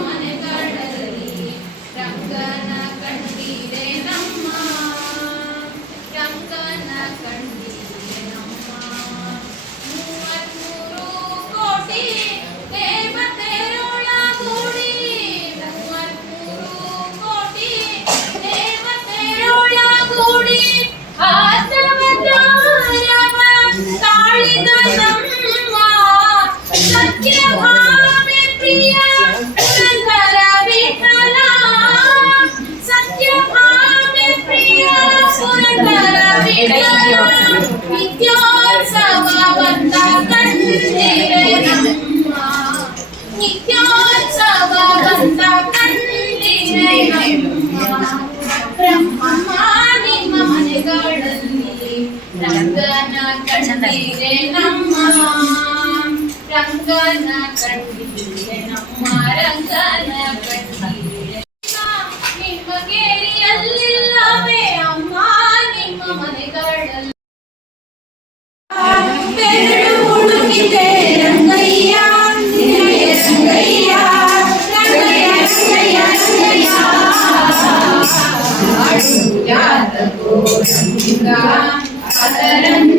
ಮನೆಗಳಲ್ಲಿ ರಂಗನ ಕಂಡಿರೆ ನಮ್ಮ ರಂಗನ ಕಂಡಿರೆ ನಮ್ಮ 33 ಕೋಟಿ ದೇವತೆಯೊಳಗೂಡಿ 33 ಕೋಟಿ ದೇವತೆಯೊಳಗೂಡಿ ಆಸವತಾರವ ತಾಳಿದ ನಮ್ಮ ಸತ್ಯಭಾಮೆ ಪ್ರಿಯ ಪುರಂದರ ವಿಠಲ ಸತ್ಯಭಾಮೆ ಪ್ರಿಯ ಪುರಂದರ ವಿಠಲ ನಿತ್ಯೋತ್ಸವ ಬಂದ ಕಂಡಿರೆ ನಮ್ಮ ನಿತ್ಯೋತ್ಸವ ಬಂದ ಕಂಡಿರೆ ನಮ್ಮ ಬ್ರಹ್ಮ ನಿಮ್ಮ ಮನೆಗಳಲ್ಲಿ ರಂಗನ ಕಂಡಿರೆ ನಮ್ಮ ರಂಗನ ಕಂಡಿರೆ ನಮ್ಮ ರಂಗನ ಕಂಡಿರೆ ನಿಮ್ಮ ಗೇರಿಯಲ್ಲಿಲ್ಲವೇ ಅಮ್ಮ ನಿಮ್ಮ ಮನೆಗಳಲ್ಲಿ ಹುಡುಕಿದೆ ರಂಗಯ್ಯ ರಂಗಯ್ಯ ರಂಗಯ್ಯ ರಂಗಯ್ಯ ರಂಗಯ್ಯ ಯಾದಗೋ ರಂಗ ಅದರಂಗ